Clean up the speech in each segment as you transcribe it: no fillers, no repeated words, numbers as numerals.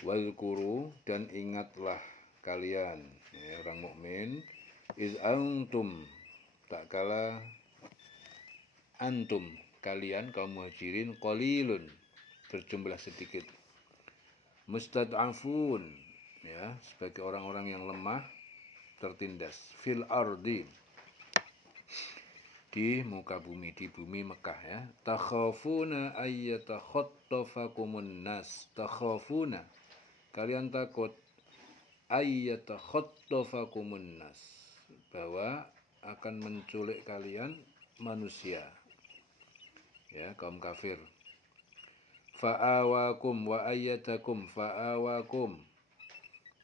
Wazkuru, dan ingatlah kalian, ya, orang mukmin, iz antum, tak kala antum, kalian kaum muhajirin, qalilun, berjumlah sedikit, mustad'afun, ya, sebagai orang-orang yang lemah, tertindas, fil ardi, di muka bumi, di bumi Mekah, ya. Takhafuna ayyatakhatafakumun nas, takhafuna, kalian takut, ayyatakhatafakumun nas, bahwa akan menculik kalian manusia, ya, kaum kafir. Fa'awakum wa ayyadakum, fa'awakum,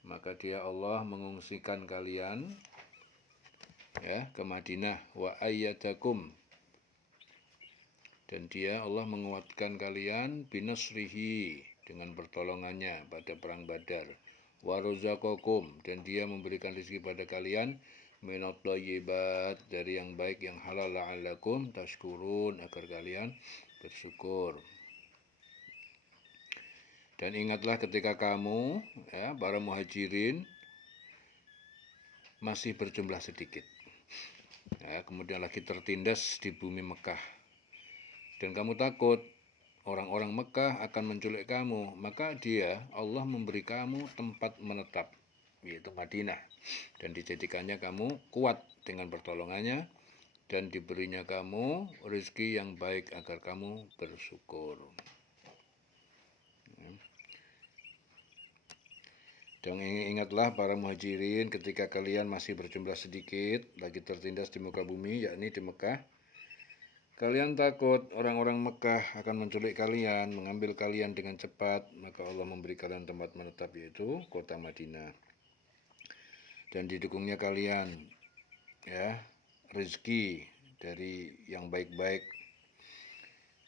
maka dia Allah mengungsikan kalian, ya, ke Madinah, wa ayyadakum, dan dia Allah menguatkan kalian, binasrihi, dengan pertolongannya pada perang Badar, wa razaqakum, dan dia memberikan rezeki pada kalian, minat thayyibat, dari yang baik yang halal, la'allakum tashkurun, agar kalian bersyukur. Dan ingatlah ketika kamu, ya, para muhajirin, masih berjumlah sedikit, ya, kemudian lagi tertindas di bumi Mekah, dan kamu takut orang-orang Mekah akan menculik kamu, maka dia, Allah, memberi kamu tempat menetap, yaitu Madinah, dan dijadikannya kamu kuat dengan pertolongannya, dan diberinya kamu rezeki yang baik agar kamu bersyukur. Dan ingatlah para muhajirin ketika kalian masih berjumlah sedikit, lagi tertindas di muka bumi, yakni di Mekah. Kalian takut orang-orang Mekah akan menculik kalian, mengambil kalian dengan cepat, maka Allah memberi kalian tempat menetap, yaitu kota Madinah. Dan didukungnya kalian, ya, rezeki dari yang baik-baik,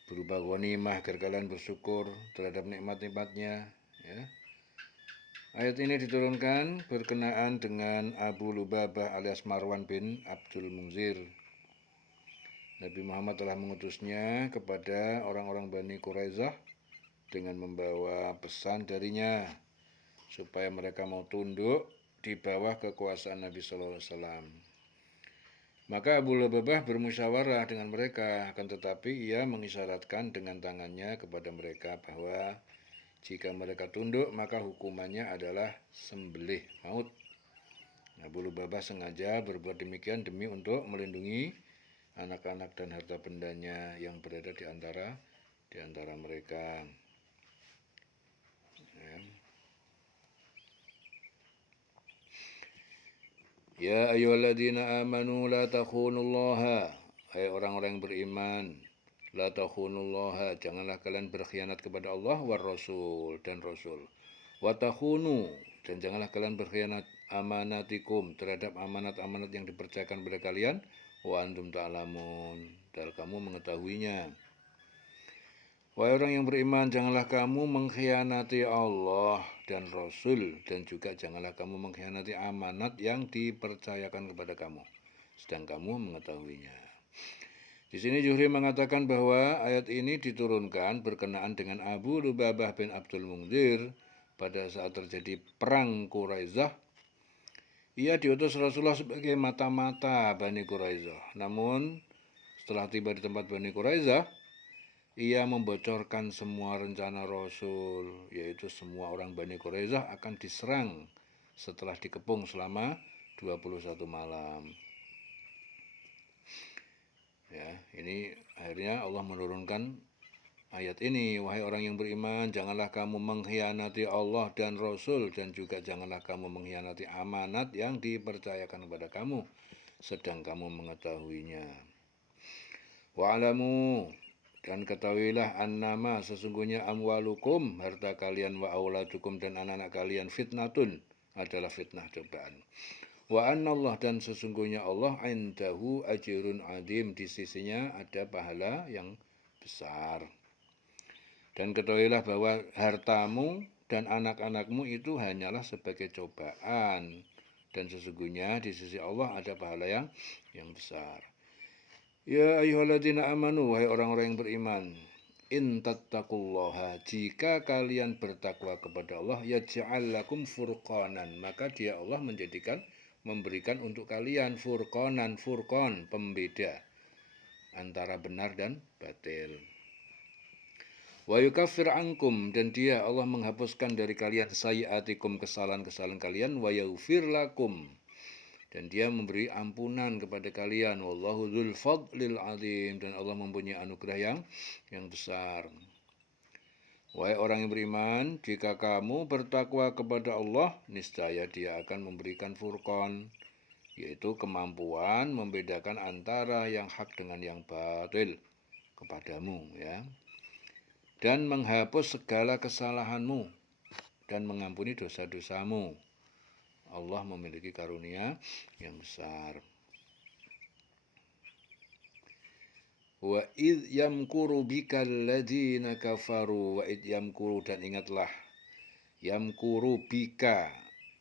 berupa ghanimah, agar kalian bersyukur terhadap nikmat-nikmatnya, ya. Ayat ini diturunkan berkenaan dengan Abu Lubabah alias Marwan bin Abdul Munzir. Nabi Muhammad telah mengutusnya kepada orang-orang Bani Quraisyah dengan membawa pesan darinya supaya mereka mau tunduk di bawah kekuasaan Nabi Sallallahu Alaihi Wasallam. Maka Abu Lubabah bermusyawarah dengan mereka, akan tetapi ia mengisyaratkan dengan tangannya kepada mereka bahwa jika mereka tunduk, maka hukumannya adalah sembelih maut. Abu Lubabah sengaja berbuat demikian demi untuk melindungi anak-anak dan harta bendanya yang berada di antara mereka. Ya ayyuhalladzina amanu la takhunullaha, hai orang-orang yang beriman, la takhunullaha, janganlah kalian berkhianat kepada Allah, war rasul, dan rasul. Wa takhunu, dan janganlah kalian berkhianat amanatikum, terhadap amanat-amanat yang dipercayakan kepada kalian, wa antum ta'lamun, dan kamu mengetahuinya. Wahai orang yang beriman, janganlah kamu mengkhianati Allah dan Rasul, dan juga janganlah kamu mengkhianati amanat yang dipercayakan kepada kamu, sedang kamu mengetahuinya. Di sini Zuhri mengatakan bahwa ayat ini diturunkan berkenaan dengan Abu Lubabah bin Abdul Munzir pada saat terjadi perang Quraisyah. Ia diutus Rasulullah sebagai mata-mata Bani Quraisyah. Namun setelah tiba di tempat Bani Quraisyah, ia membocorkan semua rencana Rasul, yaitu semua orang Bani Quraisyah akan diserang setelah dikepung selama 21 malam. Ya, ini akhirnya Allah menurunkan ayat ini, wahai orang yang beriman, janganlah kamu mengkhianati Allah dan Rasul, dan juga janganlah kamu mengkhianati amanat yang dipercayakan kepada kamu, sedang kamu mengetahuinya. Wa'alamu, dan ketahuilah, annama, sesungguhnya, amwalukum, harta kalian, wa auladukum, dan anak-anak kalian, fitnatun, adalah fitnah, cobaan. Wa annallah, dan sesungguhnya Allah, indahu ajrun adim, di sisinya ada pahala yang besar. Dan ketahuilah bahwa hartamu dan anak-anakmu itu hanyalah sebagai cobaan, dan sesungguhnya di sisi Allah ada pahala yang besar. Ya ayyuhalladzina amanu, wahai orang-orang yang beriman, In tattaqullaha, jika kalian bertakwa kepada Allah, yaj'al lakum furqanan, maka dia Allah memberikan untuk kalian furqanan, furqan, pembeda antara benar dan batil. Wa yukaffir ankum, dan dia Allah menghapuskan dari kalian sayiatikum, kesalahan-kesalahan kalian, wa yaghfir lakum, dan dia memberi ampunan kepada kalian. Wallahu dzul fadlil azim, dan Allah mempunyai anugerah yang besar. Wahai orang yang beriman, jika kamu bertakwa kepada Allah, niscaya dia akan memberikan furqan, yaitu kemampuan membedakan antara yang hak dengan yang batil kepadamu, ya, dan menghapus segala kesalahanmu dan mengampuni dosa-dosamu. Allah memiliki karunia yang besar. Wa id yamkuru bikal ladzina kafaru, wa id yamkuru, dan ingatlah, yamkuru bika,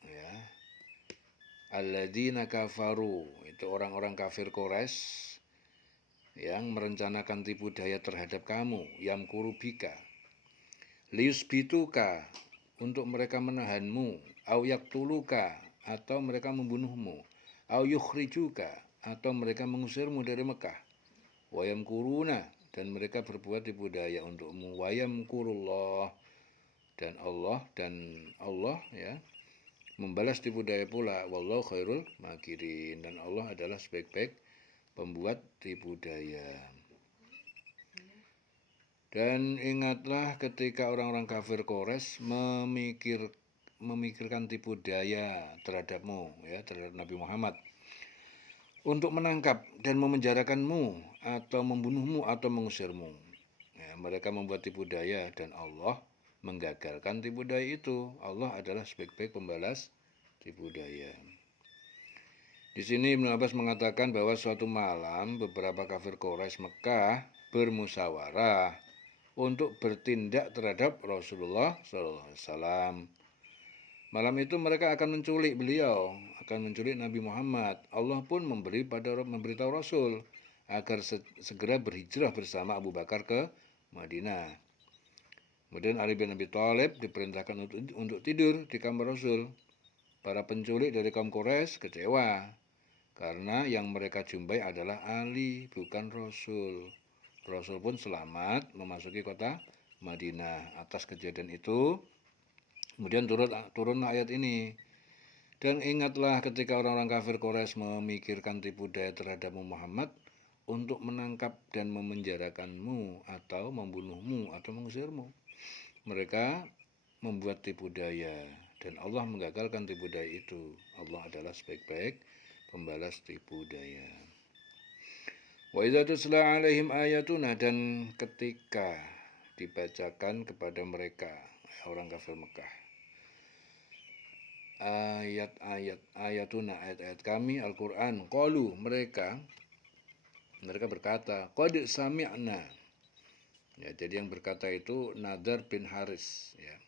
ya, alladzina kafaru, itu orang-orang kafir Quraisy yang merencanakan tipu daya terhadap kamu, yamkuru bika, liusbituka, untuk mereka menahanmu, au yaktuluka, atau mereka membunuhmu, au yukhrijuka, atau mereka mengusirmu dari Mekah, wayam kuruna, dan mereka berbuat tipu daya untukmu, wayam kurullah, dan Allah ya membalas tipu daya pula, wallahu khairul makirin, dan Allah adalah sebaik-baik pembuat tipu daya. Dan ingatlah ketika orang-orang kafir Quraisy memikirkan tipu daya terhadapmu, ya, terhadap Nabi Muhammad, untuk menangkap dan memenjarakanmu atau membunuhmu atau mengusirmu. Ya, mereka membuat tipu daya dan Allah menggagalkan tipu daya itu. Allah adalah sebaik-baik pembalas tipu daya. Di sini Ibnu Abbas mengatakan bahwa suatu malam beberapa kafir Quraisy Mekah bermusyawarah untuk bertindak terhadap Rasulullah SAW. Malam itu mereka akan menculik beliau, akan menculik Nabi Muhammad. Allah pun memberitahu Rasul agar segera berhijrah bersama Abu Bakar ke Madinah. Kemudian Ali bin Abi Thalib diperintahkan untuk tidur di kamar Rasul. Para penculik dari kaum Quraisy kecewa karena yang mereka jumpai adalah Ali, bukan Rasul. Rasul pun selamat memasuki kota Madinah. Atas kejadian itu, kemudian turun ayat ini. Dan ingatlah ketika orang-orang kafir Quraisy memikirkan tipu daya terhadap Muhammad untuk menangkap dan memenjarakanmu atau membunuhmu atau mengusirmu. Mereka membuat tipu daya dan Allah menggagalkan tipu daya itu. Allah adalah sebaik-baik pembalas tipu daya. Wa idza tutla 'alaihim ayatuna, dan ketika dibacakan kepada mereka, orang kafir Mekah, ayatuna, ayat-ayat kami, Al-Qur'an, qalu, mereka berkata, qad sami'na. Ya, jadi yang berkata itu Nadar bin Haris, ya.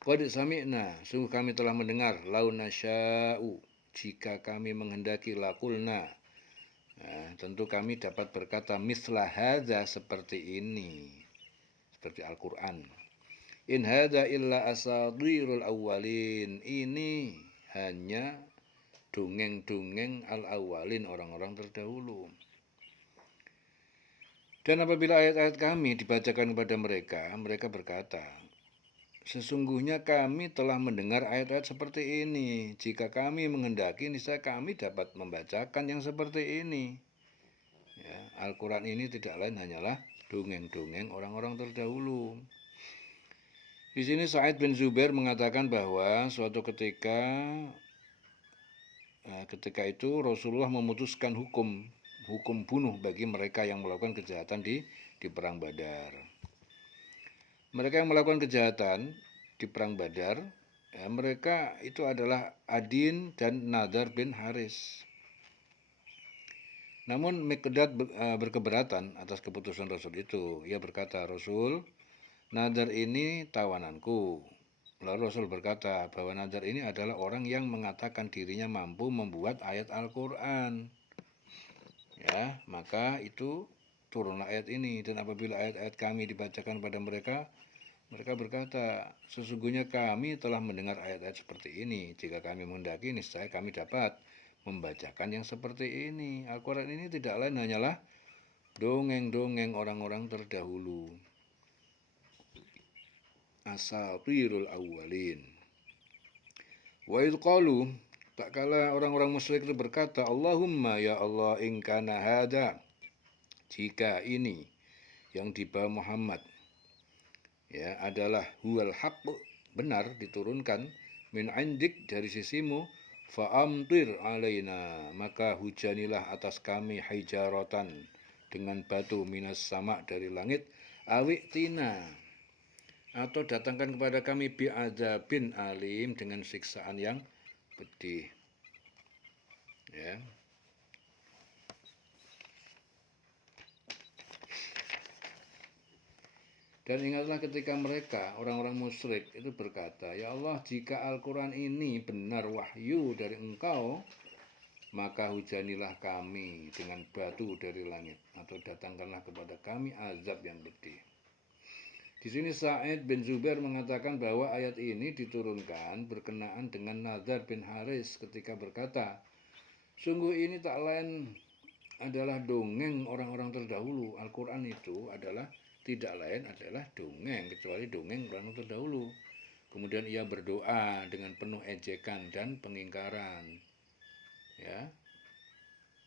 Qad sami'na, sungguh kami telah mendengar, lau nasya'u, jika kami menghendaki, laqulna, nah, tentu kami dapat berkata mislah hadza, seperti ini, seperti Al-Qur'an. In hadza illa asatirul awwalin, ini hanya dongeng-dongeng al-awwalin, orang-orang terdahulu. Dan apabila ayat-ayat kami dibacakan kepada mereka, mereka berkata, sesungguhnya kami telah mendengar ayat-ayat seperti ini. Jika kami menghendaki, niscaya kami dapat membacakan yang seperti ini. Ya, Al-Quran ini tidak lain hanyalah dongeng-dongeng orang-orang terdahulu. Di sini Sa'id bin Zubair mengatakan bahwa suatu ketika itu Rasulullah memutuskan hukum bunuh bagi mereka yang melakukan kejahatan di perang Badar. Mereka yang melakukan kejahatan di perang Badar, ya, mereka itu adalah Adin dan Nadar bin Haris. Namun Miqdad berkeberatan atas keputusan Rasul itu. Ia berkata, Rasul, Nadar ini tawananku. Lalu Rasul berkata bahwa Nadar ini adalah orang yang mengatakan dirinya mampu membuat ayat Al-Quran. Ya, maka itu turunlah ayat ini. Dan apabila ayat-ayat kami dibacakan pada mereka, mereka berkata, sesungguhnya kami telah mendengar ayat-ayat seperti ini. Jika kami menghendaki, niscaya kami dapat membacakan yang seperti ini. Al-Quran ini tidak lain hanyalah dongeng-dongeng orang-orang terdahulu. Asatirul awwalin. Wa idh qalu, tak kala orang-orang musyrik itu berkata, Allahumma ya Allah in kana hada, jika ini yang dibawa Muhammad ya adalah huwal haqq, benar diturunkan, min indik, dari sisimu, fa'amtir alaina, maka hujanilah atas kami, hijaratan, dengan batu, minas sama, dari langit, awi'tina, atau datangkan kepada kami, bi'adzabin alim, dengan siksaan yang pedih. Ya. Dan ingatlah ketika mereka, orang-orang musyrik itu berkata, ya Allah, jika Al-Quran ini benar wahyu dari Engkau, maka hujanilah kami dengan batu dari langit, atau datangkanlah kepada kami azab yang pedih. Di sini Sa'id bin Zubair mengatakan bahwa ayat ini diturunkan berkenaan dengan Nadhr bin Haris ketika berkata, sungguh ini tak lain adalah dongeng orang-orang terdahulu. Al-Quran itu adalah tidak lain adalah dongeng, kecuali dongeng orang terdahulu. Kemudian ia berdoa dengan penuh ejekan dan pengingkaran. Ya,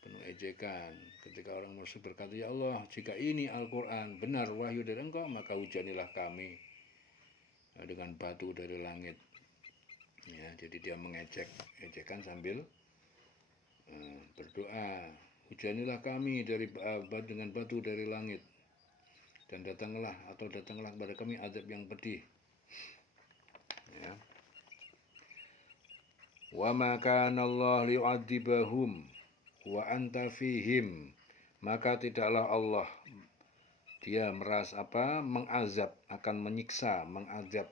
penuh ejekan. Ketika orang musyrik berkata, ya Allah, jika ini Al-Quran benar wahyu dari Engkau, maka hujanilah kami dengan batu dari langit. Ya, jadi dia ejekan sambil berdoa, hujanilah kami dengan batu dari langit, dan datanglah kepada kami azab yang pedih. Ya. Wa ma kana Allah liyu'adzibahum wa anta fihim, maka tidaklah Allah dia mengazab, akan menyiksa, mengazab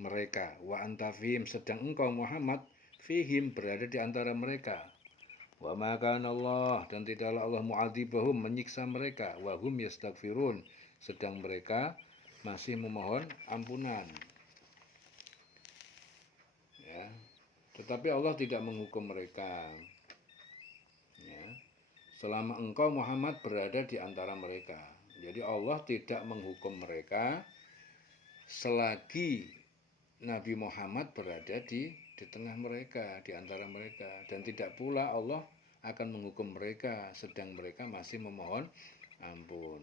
mereka, wa anta fihim, sedang engkau Muhammad fihim, berada di antara mereka. Wa ma kana Allah, dan tidaklah Allah mu'adzibahum, menyiksa mereka, wa hum yastaghfirun, sedang mereka masih memohon ampunan. Ya. Tetapi Allah tidak menghukum mereka. Ya. Selama engkau Muhammad berada di antara mereka. Jadi Allah tidak menghukum mereka selagi Nabi Muhammad berada di tengah mereka, di antara mereka, dan tidak pula Allah akan menghukum mereka sedang mereka masih memohon ampun.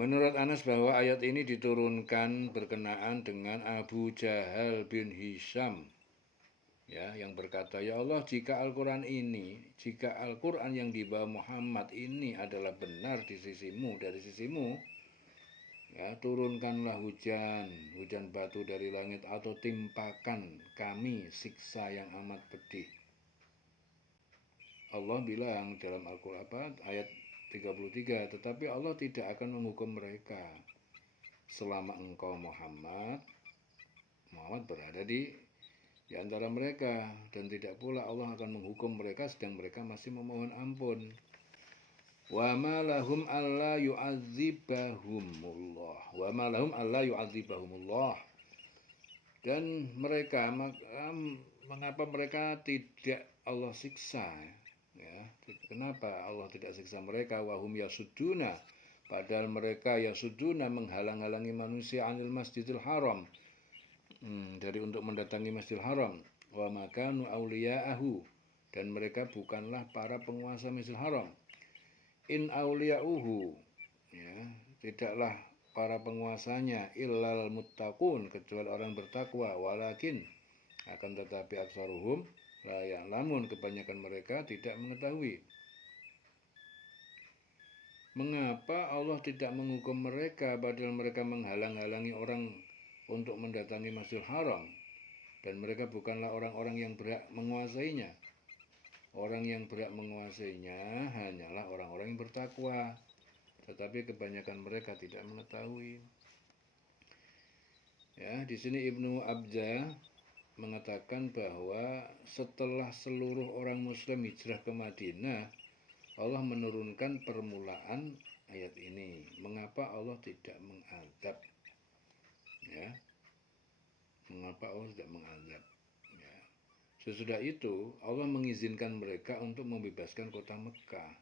Menurut Anas bahwa ayat ini diturunkan berkenaan dengan Abu Jahal bin Hisham, ya, yang berkata, ya Allah, jika Al-Quran yang dibawa Muhammad ini adalah benar di sisimu, dari sisimu, ya, turunkanlah hujan batu dari langit, atau timpakan kami siksa yang amat pedih. Allah bilang dalam Al-Quran ayat 33, tetapi Allah tidak akan menghukum mereka selama engkau Muhammad berada di antara mereka, dan tidak pula Allah akan menghukum mereka sedang mereka masih memohon ampun. Wa ma lahum alla yu'adzibahumullah, dan mereka, mengapa mereka tidak Allah siksa, ya? Kenapa Allah tidak siksa mereka? Wa hum yasudduna, padahal mereka yasudduna, menghalang-halangi manusia, anil masjidil haram, dari untuk mendatangi Masjidil Haram. Wa makanu auliya'ahu, dan mereka bukanlah para penguasa Masjidil Haram. In auliya'uhu, ya, tidaklah para penguasanya, illal muttaqun, kecuali orang bertakwa, walakin, akan tetapi, aksaruhum la ya'lamun, kebanyakan mereka tidak mengetahui. Mengapa Allah tidak menghukum mereka padahal mereka menghalang-halangi orang untuk mendatangi Masjidil Haram, dan mereka bukanlah orang-orang yang berhak menguasainya. Orang yang berhak menguasainya hanyalah orang-orang yang bertakwa, tetapi kebanyakan mereka tidak mengetahui. Ya, di sini Ibnu Abza mengatakan bahwa setelah seluruh orang Muslim hijrah ke Madinah, Allah menurunkan permulaan ayat ini. Mengapa Allah tidak mengazab? Ya, mengapa Allah tidak mengazab? Ya. Sesudah itu Allah mengizinkan mereka untuk membebaskan kota Mekah.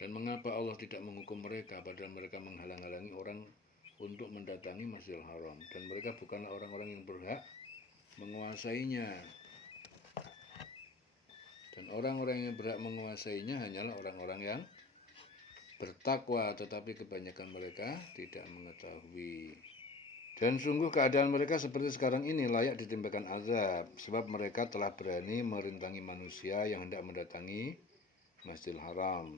Dan mengapa Allah tidak menghukum mereka padahal mereka menghalang-halangi orang untuk mendatangi Masjidil Haram, dan mereka bukanlah orang-orang yang berhak menguasainya. Dan orang-orang yang berhak menguasainya hanyalah orang-orang yang bertakwa, tetapi kebanyakan mereka tidak mengetahui. Dan sungguh keadaan mereka seperti sekarang ini layak ditimpakan azab, sebab mereka telah berani merintangi manusia yang hendak mendatangi Masjidil Haram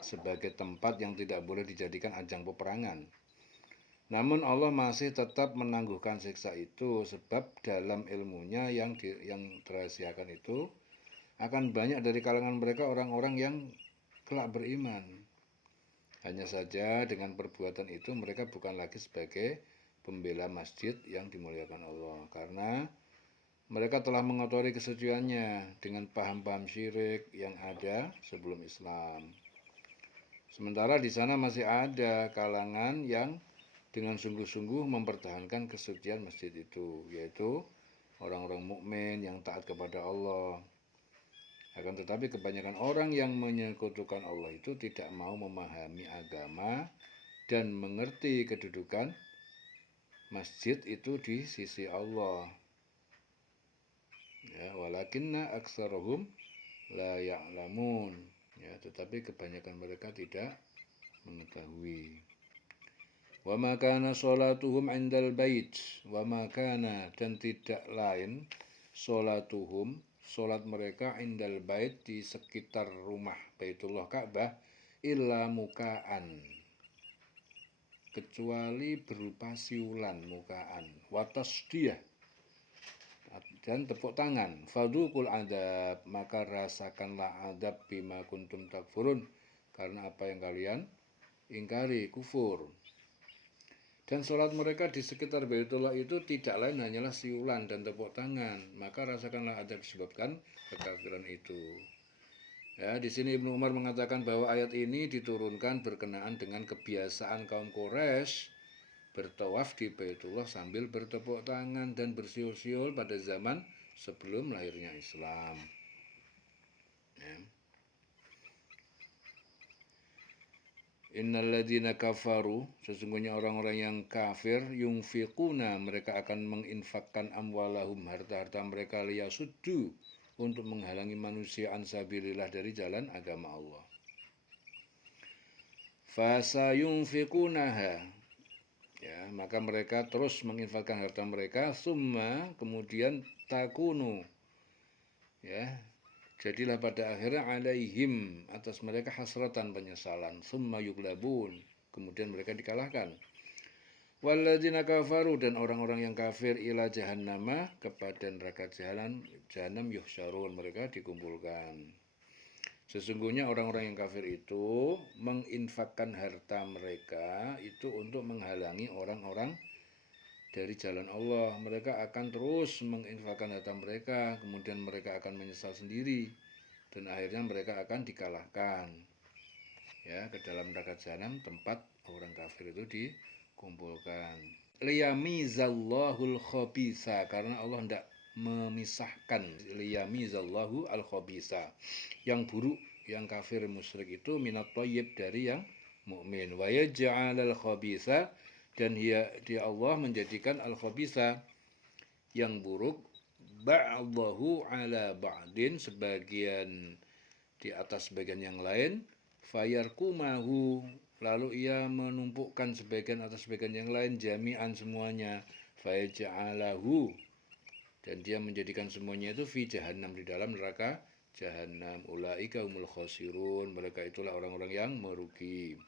sebagai tempat yang tidak boleh dijadikan ajang peperangan. Namun Allah masih tetap menangguhkan siksa itu, sebab dalam ilmunya yang dirahasiakan itu akan banyak dari kalangan mereka orang-orang yang kelak beriman. Hanya saja dengan perbuatan itu mereka bukan lagi sebagai pembela masjid yang dimuliakan Allah, karena mereka telah mengotori kesuciannya dengan paham-paham syirik yang ada sebelum Islam. Sementara di sana masih ada kalangan yang dengan sungguh-sungguh mempertahankan kesucian masjid itu, yaitu orang-orang mukmin yang taat kepada Allah. Akan tetapi kebanyakan orang yang menyekutukan Allah itu tidak mau memahami agama dan mengerti kedudukan masjid itu di sisi Allah. Ya, walakinna aktsarahum la ya'lamun. Ya, tetapi kebanyakan mereka tidak mengetahui. Wa ma kana sholatuhum 'indal bait, wa ma kana, dan tidak lain sholatuhum, salat mereka 'indal bait, di sekitar rumah Baitullah Ka'bah, illa mukaan, kecuali berupa siulan, mukaan, wa tasdiyah, dan tepuk tangan. Fadzuqul adzab, maka rasakanlah adab bima kuntum takfurun, karena apa yang kalian ingkari, kufur. Dan sholat mereka di sekitar Baitullah itu tidak lain hanyalah siulan dan tepuk tangan, maka rasakanlah adab disebabkan kekafiran itu. Ya, di sini Ibnu Umar mengatakan bahwa ayat ini diturunkan berkenaan dengan kebiasaan kaum Quraisy bertawaf di Baitullah sambil bertepuk tangan dan bersiul-siul pada zaman sebelum lahirnya Islam. Ya. Innalladzina kafaru, sesungguhnya orang-orang yang kafir, yunfiquna, mereka akan menginfakkan amwalahum, harta-harta mereka, liyasuddu, untuk menghalangi manusia an sabilillah, dari jalan agama Allah. Fasayunfiqunaha, ya, maka mereka terus menginfakkan harta mereka, summa, kemudian takunu, ya, jadilah pada akhirnya alaihim, atas mereka, hasratan, penyesalan, summa yuglabun, kemudian mereka dikalahkan. Walladzina kafaru, dan orang-orang yang kafir, ila jahannama, kepada neraka jahanam, yuhsyarun, mereka dikumpulkan. Sesungguhnya orang-orang yang kafir itu menginfakkan harta mereka itu untuk menghalangi orang-orang dari jalan Allah. Mereka akan terus menginfakkan harta mereka, kemudian mereka akan menyesal sendiri, dan akhirnya mereka akan dikalahkan, ya, ke dalam neraka jahanam, tempat orang kafir itu dikumpulkan. Liyamizallahul khabisa, karena Allah hendak memisahkan, liyamizallahu al khabisa, yang buruk, yang kafir musyrik itu, minat thayyib, dari yang mukmin. Wa yaj'alal khabisa, dan dia Allah menjadikan al-khabisa, yang buruk, ba'dahu ala ba'din, sebagian di atas sebagian yang lain, fayarkumahu, lalu ia menumpukkan sebagian atas sebagian yang lain, jami'an, semuanya, fayaj'alahu, dan dia menjadikan semuanya itu fi jahannam, di dalam neraka jahannam. Ulaika humul khasirun, mereka itulah orang-orang yang merugi.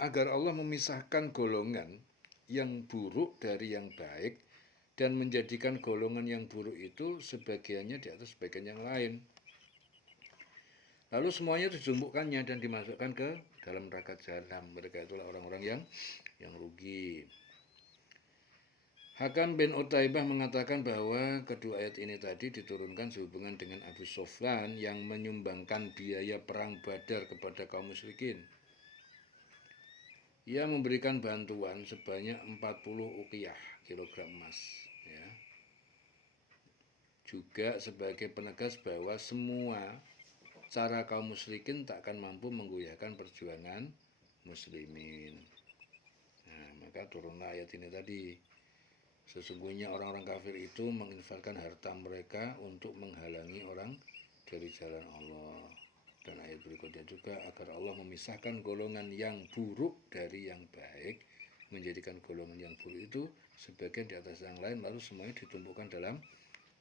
Agar Allah memisahkan golongan yang buruk dari yang baik, dan menjadikan golongan yang buruk itu sebagiannya di atas sebagian yang lain. Lalu semuanya dijumpukkannya dan dimasukkan ke dalam neraka jahanam. Mereka itulah orang-orang yang rugi. Hakam bin Utaibah mengatakan bahwa kedua ayat ini tadi diturunkan sehubungan dengan Abu Sufyan yang menyumbangkan biaya perang Badar kepada kaum musyrikin. Ia memberikan bantuan sebanyak 40 uqiyah kilogram emas, ya. Juga sebagai penegas bahwa semua cara kaum musyrikin tak akan mampu menggoyahkan perjuangan muslimin. Nah, maka turunlah ayat ini tadi. Sesungguhnya orang-orang kafir itu menginfakkan harta mereka untuk menghalangi orang dari jalan Allah. Dan ayat berikutnya juga agar Allah memisahkan golongan yang buruk dari yang baik, menjadikan golongan yang buruk itu sebagian di atas yang lain, lalu semuanya ditumpukan dalam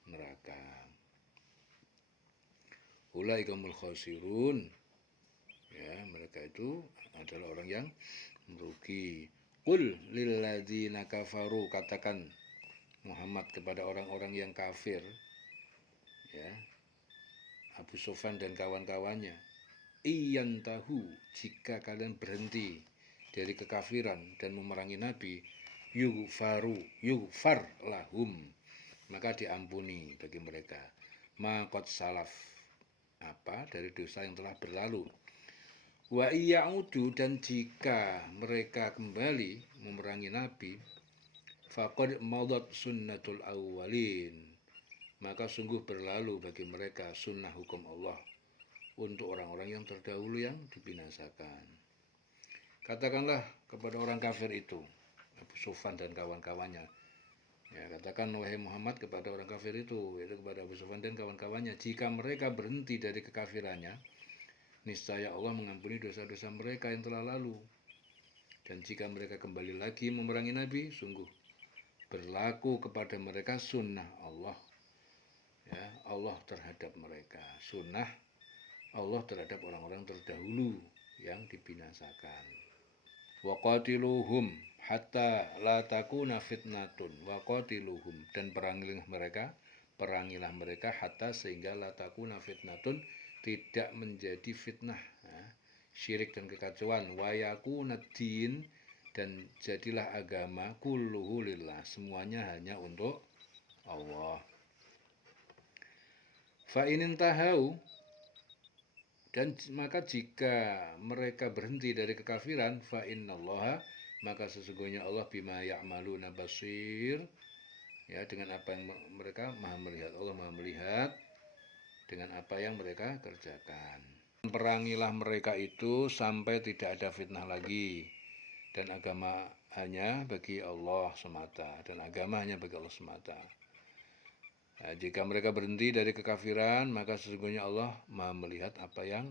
neraka. Ulaikumul khasirun, ya, mereka itu adalah orang yang merugi. Qul lilladzina kafaru, katakan Muhammad kepada orang-orang yang kafir, ya, Abu Sufyan dan kawan-kawannya, iyan tahu, jika kalian berhenti dari kekafiran dan memerangi Nabi, yughfar lahum, maka diampuni bagi mereka, maqad salaf, apa dari dosa yang telah berlalu. Wa iya'udu, dan jika mereka kembali memerangi Nabi, faqad madat sunnatul awwalin, maka sungguh berlalu bagi mereka sunnah hukum Allah untuk orang-orang yang terdahulu yang dibinasakan. Katakanlah kepada orang kafir itu, Abu Sufyan dan kawan-kawannya, ya, katakan wahai Muhammad kepada orang kafir itu, yaitu kepada Abu Sufyan dan kawan-kawannya, jika mereka berhenti dari kekafirannya, niscaya Allah mengampuni dosa-dosa mereka yang telah lalu. Dan jika mereka kembali lagi memerangi Nabi, sungguh berlaku kepada mereka sunnah Allah, ya, Allah terhadap mereka, sunnah Allah terhadap orang-orang terdahulu yang dibinasakan. Waqatiluhum hatta la takuna fitnatun, waqatiluhum, dan perangilah mereka hatta sehingga la takuna fitnatun, tidak menjadi fitnah, ya, syirik dan kekacauan, wa yakunad din, dan jadilah agama kulluhu lillah, semuanya hanya untuk Allah. Fa inin tahau, dan maka jika mereka berhenti dari kekafiran, fa innallaha, maka sesungguhnya Allah bima ya'maluna basir, ya, dengan apa yang mereka maha melihat. Allah maha melihat dengan apa yang mereka kerjakan. Perangilah mereka itu sampai tidak ada fitnah lagi, dan agama hanya bagi Allah semata, dan agama hanya bagi Allah semata. Nah, jika mereka berhenti dari kekafiran, maka sesungguhnya Allah maha melihat apa yang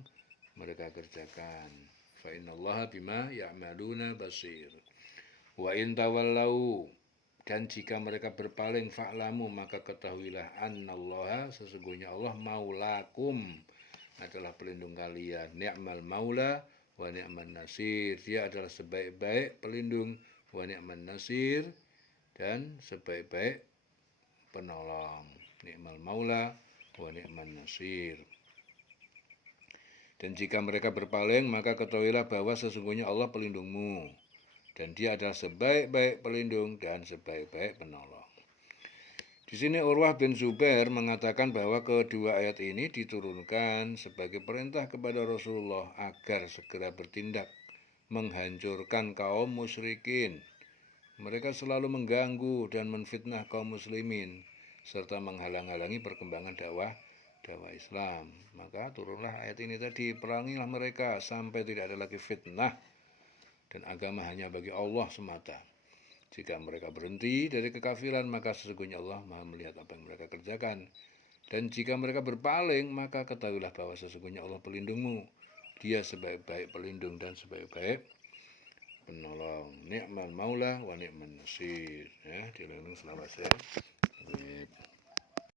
mereka kerjakan. Fa innallaha bima ya'maluna basir. Wa in tawallau, dan jika mereka berpaling, fa'lamu, maka ketahuilah annallaha, sesungguhnya Allah maulakum, adalah pelindung kalian. Ni'mal maula wa ni'man nasir, dia adalah sebaik-baik pelindung, wa ni'man nasir, dan sebaik-baik penolong. Ni'mal maula wa ni'man nasir. Dan jika mereka berpaling, maka ketahuilah bahwa sesungguhnya Allah pelindungmu, dan dia adalah sebaik-baik pelindung dan sebaik-baik penolong. Di sini Urwah bin Zubair mengatakan bahwa kedua ayat ini diturunkan sebagai perintah kepada Rasulullah agar segera bertindak menghancurkan kaum musyrikin. Mereka selalu mengganggu dan menfitnah kaum muslimin serta menghalang-halangi perkembangan dakwah Islam. Maka turunlah ayat ini tadi, perangilah mereka sampai tidak ada lagi fitnah dan agama hanya bagi Allah semata. Jika mereka berhenti dari kekafiran, maka sesungguhnya Allah maha melihat apa yang mereka kerjakan. Dan jika mereka berpaling, maka ketahuilah bahwa sesungguhnya Allah pelindungmu, dia sebaik-baik pelindung dan sebaik-baik penolong. Ni'mal maula wa ni'man nasir, ya, diulang selawat ya.